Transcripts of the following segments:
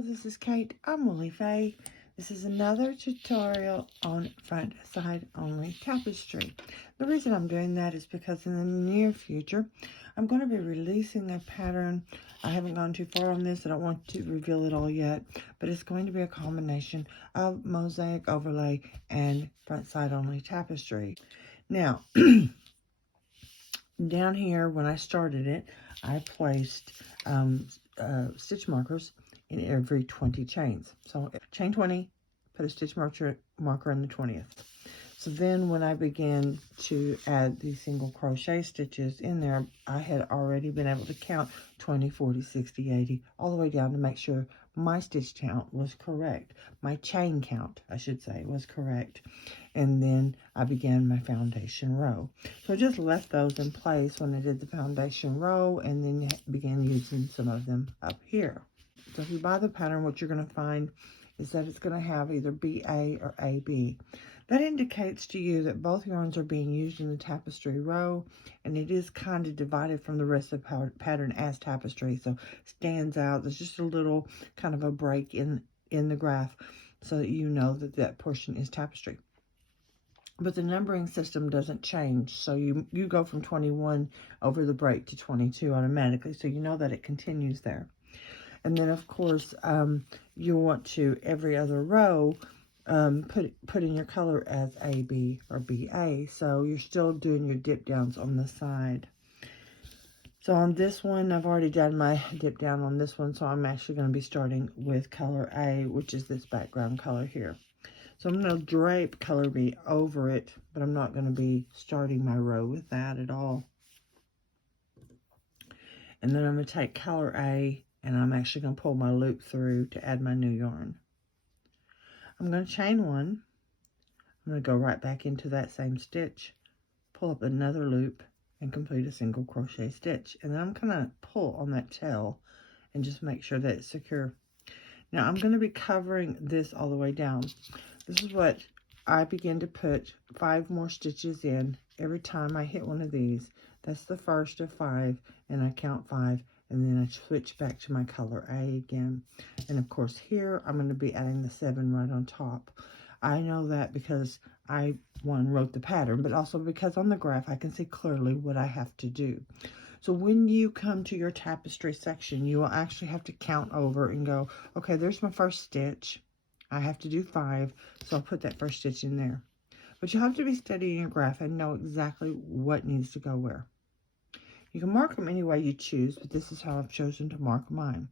Hello, this is Kate. I'm Woolly Faye. This is another tutorial on front side only tapestry. The reason I'm doing that is because in the near future, I'm going to be releasing a pattern. I haven't gone too far on this. I don't want to reveal it all yet, but it's going to be a combination of mosaic overlay and front side only tapestry. Now, down here when I started it, I placed stitch markers in every 20 chains. So chain 20, put a stitch marker in the 20th. So then when I began to add these single crochet stitches in there, I had already been able to count 20, 40, 60, 80, all the way down to make sure my stitch count was correct. My chain count, I should say, was correct. And then I began my foundation row. So I just left those in place when I did the foundation row and then began using some of them up here. So if you buy the pattern, what you're going to find is that it's going to have either BA or AB. That indicates to you that both yarns are being used in the tapestry row, and it is kind of divided from the rest of the pattern as tapestry, so stands out. There's just a little kind of a break in the graph so that you know that that portion is tapestry. But the numbering system doesn't change, so you go from 21 over the break to 22 automatically, so you know that it continues there. And then, of course, you want to, every other row, put in your color as AB or BA. So you're still doing your dip downs on the side. So on this one, I've already done my dip down on this one. So I'm actually going to be starting with color A, which is this background color here. So I'm going to drape color B over it, but I'm not going to be starting my row with that at all. And then I'm going to take color A, and I'm actually going to pull my loop through to add my new yarn. I'm going to chain one. I'm going to go right back into that same stitch, pull up another loop, and complete a single crochet stitch. And then I'm going to pull on that tail and just make sure that it's secure. Now I'm going to be covering this all the way down. This is what I begin to put 5 more stitches in every time I hit one of these. That's the first of 5, and I count 5. And then I switch back to my color A again. And of course here, I'm going to be adding the 7 right on top. I know that because I, wrote the pattern, but also because on the graph, I can see clearly what I have to do. So when you come to your tapestry section, you will actually have to count over and go, okay, there's my first stitch. I have to do 5, so I'll put that first stitch in there. But you have to be studying your graph and know exactly what needs to go where. You can mark them any way you choose, but this is how I've chosen to mark mine.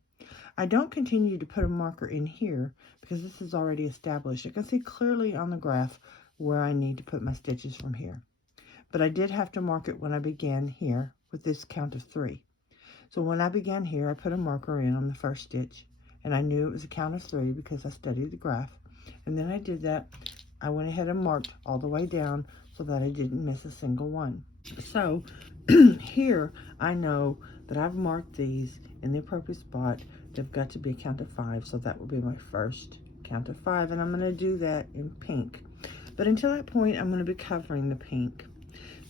I don't continue to put a marker in here because this is already established. I can see clearly on the graph where I need to put my stitches from here. But I did have to mark it when I began here with this count of 3. So when I began here, I put a marker in on the first stitch, and I knew it was a count of 3 because I studied the graph. And then I did that. I went ahead and marked all the way down so that I didn't miss a single one. So here I know that I've marked these in the appropriate spot. They've got to be a count of 5, so that will be my first count of 5, and I'm going to do that in pink. But until that point, I'm going to be covering the pink.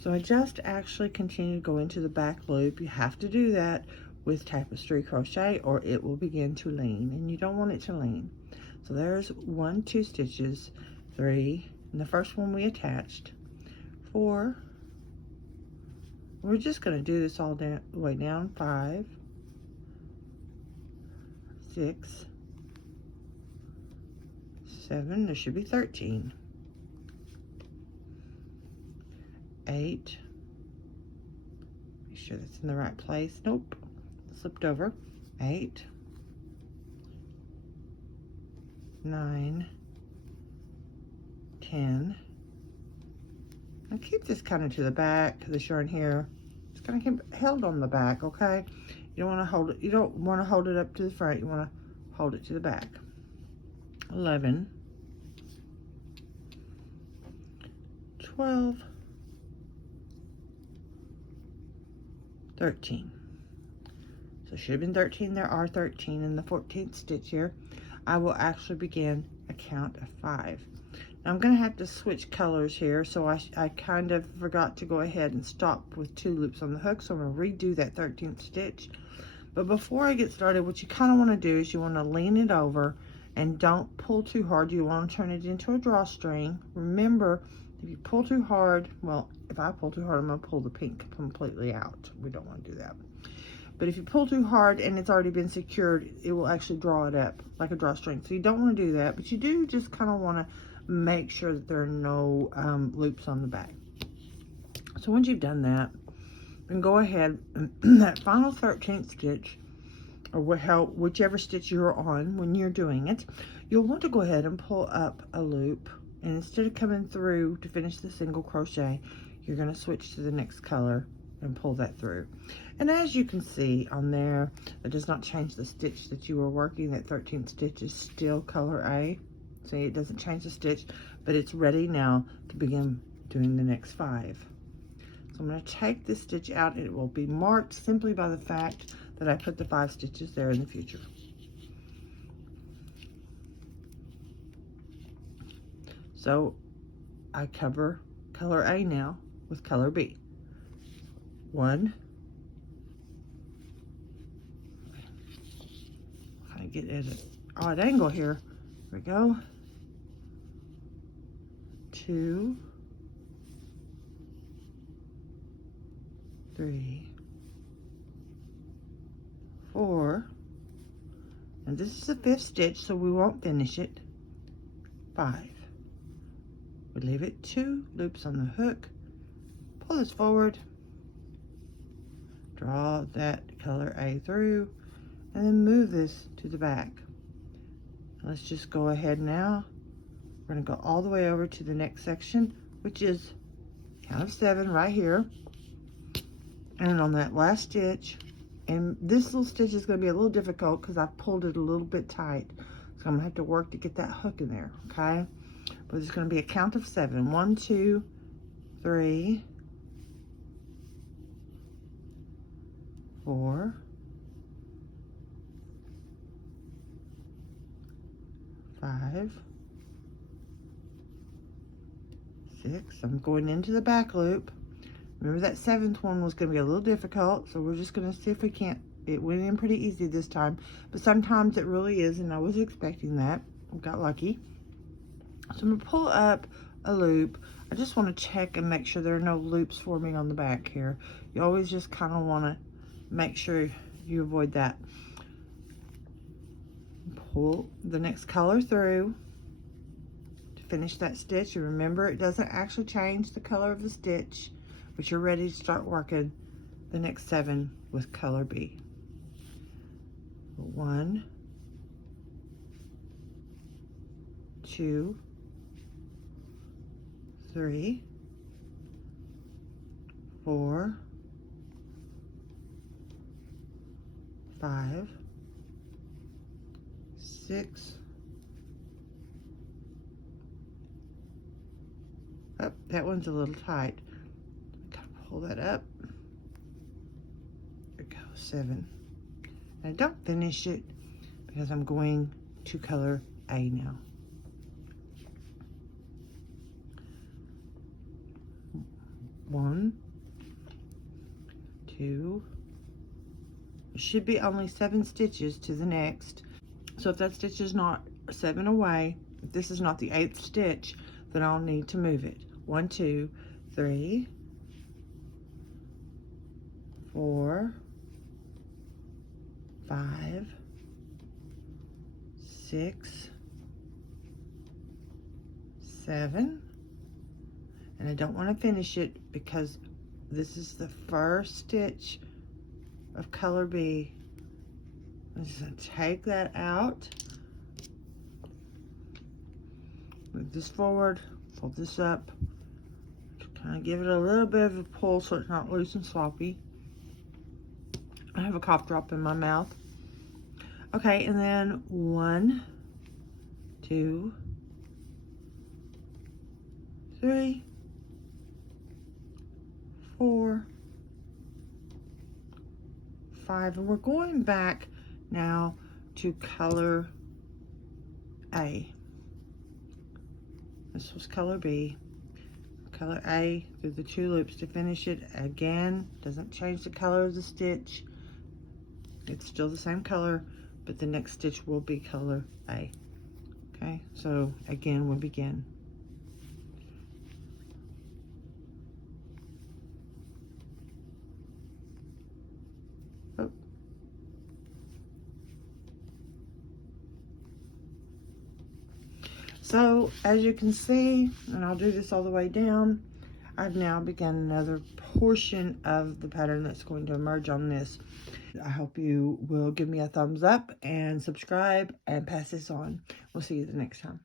So I just actually continue to go into the back loop. You have to do that with tapestry crochet or it will begin to lean, and you don't want it to lean. So there's 1, 2 stitches, 3, and the first one we attached, 4. We're just going to do this all the way down, 5, 6, 7, there should be 13, 8, make sure that's in the right place, nope, slipped over, 8, 9, 10, and keep this kind of to the back, this yarn here. It's kind of keep held on the back, okay? You don't want to hold it. You don't want to hold it up to the front. You want to hold it to the back. 11, 12, 13. So it should have been 13. There are 13 in the 14th stitch here. I will actually begin a count of 5. I'm going to have to switch colors here, so I kind of forgot to go ahead and stop with 2 loops on the hook, so I'm going to redo that 13th stitch. But before I get started, what you kind of want to do is you want to lean it over and don't pull too hard. You want to turn it into a drawstring. Remember, if you pull too hard, well, if I pull too hard, I'm going to pull the pink completely out. We don't want to do that. But if you pull too hard and it's already been secured, it will actually draw it up like a drawstring. So you don't want to do that, but you do just kind of want to make sure that there are no loops on the back. So once you've done that, then go ahead and that final 13th stitch, or whichever stitch you're on when you're doing it, you'll want to go ahead and pull up a loop. And instead of coming through to finish the single crochet, you're going to switch to the next color and pull that through. And as you can see on there, that does not change the stitch that you were working. That 13th stitch is still color A. See, it doesn't change the stitch, but it's ready now to begin doing the next 5. So I'm going to take this stitch out, and it will be marked simply by the fact that I put the 5 stitches there in the future. So I cover color A now with color B. 1, I get at an odd angle here. Here we go. 2, 3, 4, and this is the 5th stitch, so we won't finish it. 5. We leave it 2 loops on the hook. Pull this forward. Draw that color A through, and then move this to the back. Let's just go ahead now. We're going to go all the way over to the next section, which is count of 7 right here. And on that last stitch, and this little stitch is going to be a little difficult because I pulled it a little bit tight. So I'm going to have to work to get that hook in there, okay? But it's going to be a count of 7. 1, 2, 3, 4, 5, 6. I'm going into the back loop. Remember that 7th one was going to be a little difficult, so we're just going to see if we can't. It went in pretty easy this time, but sometimes it really is, and I was expecting that. I got lucky. So I'm going to pull up a loop. I just want to check and make sure there are no loops forming on the back here. You always just kind of want to make sure you avoid that. Pull the next color through to finish that stitch. And remember, it doesn't actually change the color of the stitch, but you're ready to start working the next 7 with color B. 1, 2, 3, 4, 5, 6. Oh, that one's a little tight. Gotta pull that up. There we go, 7. And don't finish it because I'm going to color A now. 1, 2. It should be only 7 stitches to the next. So if that stitch is not 7 away, if this is not the 8th stitch, then I'll need to move it. 1, 2, 3, 4, 5, 6, 7, and I don't want to finish it because this is the first stitch of color B. I'm just going to take that out, move this forward, fold this up, kind of give it a little bit of a pull so it's not loose and sloppy. I have a cough drop in my mouth. Okay, and then 1, 2, 3, 4, 5, and we're going back now to color A. This was color B. Color A through the 2 loops to finish it. Again, doesn't change the color of the stitch. It's still the same color, but the next stitch will be color A. Okay, so again, we begin. Oh. So as you can see, and I'll do this all the way down, I've now begun another portion of the pattern that's going to emerge on this. I hope you will give me a thumbs up and subscribe and pass this on. We'll see you the next time.